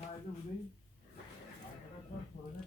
Sahibi bu değil. Arkadaşlar soracak.